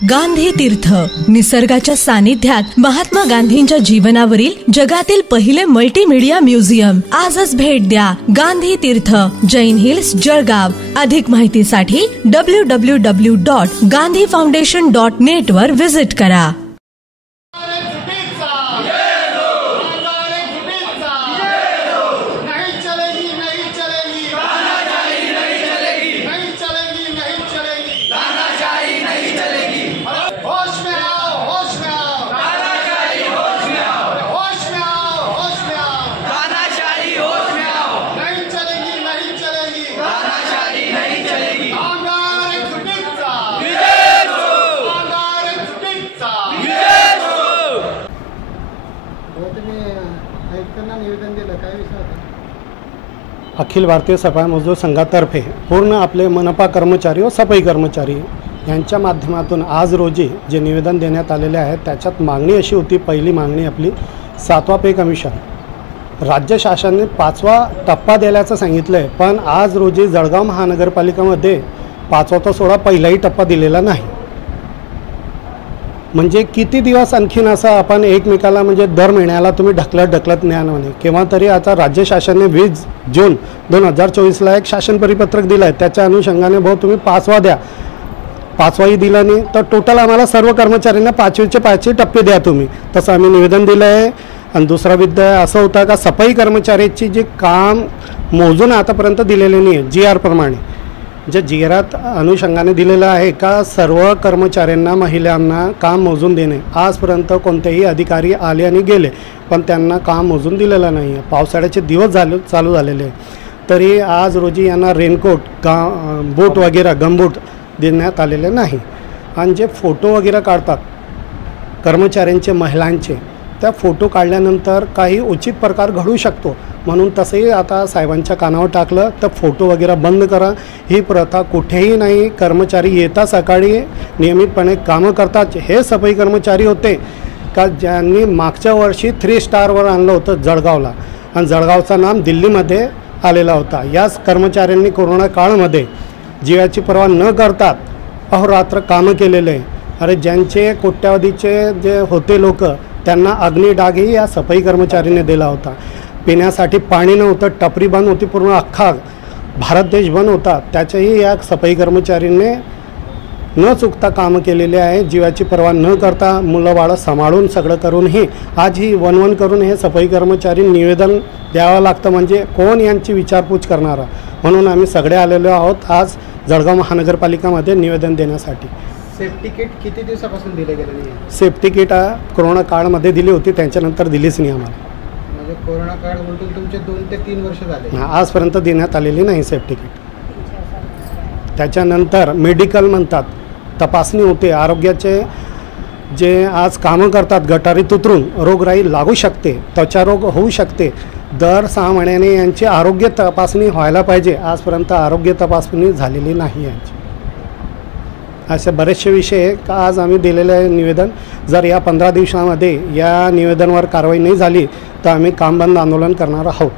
गांधी तीर्थ, निसर्गाच्या सानिध्यात महात्मा गांधींच्या जीवनावरील जगातील पहिले मल्टीमीडिया म्युझियम. आजच भेट द्या. गांधी तीर्थ, जैन हिल्स, जळगाव. अधिक माहितीसाठी www.gandhifoundation.net वर विजिट करा. अखिल भारतीय सफाई मजदूर संघातर्फे पूर्ण आपले मनपा कर्मचारी व सफाई कर्मचारी यांच्या माध्यमातून आज रोजी जे निवेदन देण्यात आलेले आहे त्याच्यात मागणी अशी होती. पहिली मागणी आपली 7वा पे कमिशन. राज्य शासनाने 5वा टप्पा द्यायचं सांगितलं आहे, पण आज रोजी जळगाव महानगरपालिकेमध्ये 5वा तो 16 पहिलाही टप्पा दिलेला नाही. म्हणजे किती दिवस आणखीन असं आपण एकमेकाला म्हणजे दर महिन्याला तुम्ही ढकलत न्यान म्हणे. केव्हा तरी आता राज्य शासनाने 20 जून 2024ला एक शासन परिपत्रक दिलं आहे. त्याच्या अनुषंगाने भाऊ तुम्ही 5वा द्या. 5वाही दिला नाही तर टोटल आम्हाला सर्व कर्मचाऱ्यांना 5चे 5 टप्पे द्या तुम्ही. तसं आम्ही निवेदन दिलं आहे. आणि दुसरा विषय असं होता का सफाई कर्मचाऱ्याची जे काम मोजून आतापर्यंत दिलेले नाही आहे GR प्रमाणे. जे GRात अनुषंगाने दिलेलं आहे का सर्व कर्मचाऱ्यांना महिलांना काम मोजून देणे. आजपर्यंत कोणतेही अधिकारी आले आणि गेले पण त्यांना काम मोजून दिलेलं नाही आहे. पावसाळ्याचे दिवस चालू झालेले आहे तरी आज रोजी यांना रेनकोट बूट वगैरे गमबूट देण्यात आलेले नाही. आणि जे फोटो वगैरे काढतात कर्मचाऱ्यांचे महिलांचे त्या फोटो काढल्यानंतर काही उचित प्रकार घडू शकतो म्हणून तसंही आता साहेबांच्या कानावर टाकलं तर फोटो वगैरे बंद करा. ही प्रथा कुठेही नाही. कर्मचारी येता सकाळी नियमितपणे कामं करतात. हे सफाई कर्मचारी होते का ज्यांनी मागच्या वर्षी 3 स्टारवर आणलं होतं जळगावला आणि जळगावचं नाम दिल्लीमध्ये आलेला होता. याच कर्मचाऱ्यांनी कोरोना काळामध्ये जीवाची पर्वा न करतात अहोरात्र कामं केलेले आहे. अरे ज्यांचे कोट्यावधीचे जे होते लोक त्यांना अग्निडागही या सफाई कर्मचाऱ्यांनी दिला होता. पिण्यासाठी पाणी नव्हतं. टपरी बंद होती. पूर्ण अख्खा भारत देश बंद होता. त्याच्याही या सफाई कर्मचाऱ्यांनी न चुकता कामं केलेले आहे. जीवाची पर्वा न करता मुलं बाळं सांभाळून सगळं करूनही आज ही वन करून हे सफाई कर्मचारी निवेदन द्यावं लागतं. म्हणजे कोण यांची विचारपूस करणारा. म्हणून आम्ही सगळे आलेलो आहोत आज जळगाव महानगरपालिकामध्ये निवेदन देण्यासाठी. सेफ्टी किट किती दिवसापासून दिले गेले नाही? सेफ्टी किट कोरोना काळामध्ये दिली होती त्याच्यानंतर दिलीच नाही आम्हाला. म्हणजे कोरोना काळ उलटून तुमचे 2 ते 3 वर्ष झाले. आजपर्यंत देण्यात आलेली नाही सेफ्टी किट. त्याच्यानंतर मेडिकल म्हणतात तपासणी होते. आरोग्याचे जे आज कामं करतात गटारीत उतरून रोगराई लागू शकते. त्वचारोग होऊ शकते. दर 6 महिन्याने यांची आरोग्य तपासणी व्हायला पाहिजे. आजपर्यंत आरोग्य तपासणी झालेली नाही यांची. असे बरेचसे विषय आहे का आज आम्ही दिलेलं निवेदन. जर या 15 दिवसामध्ये या निवेदनावर कारवाई नाही झाली तर आम्ही काम बंद आंदोलन करणार आहोत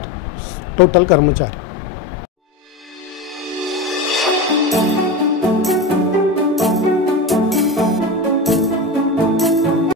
टोटल कर्मचारी.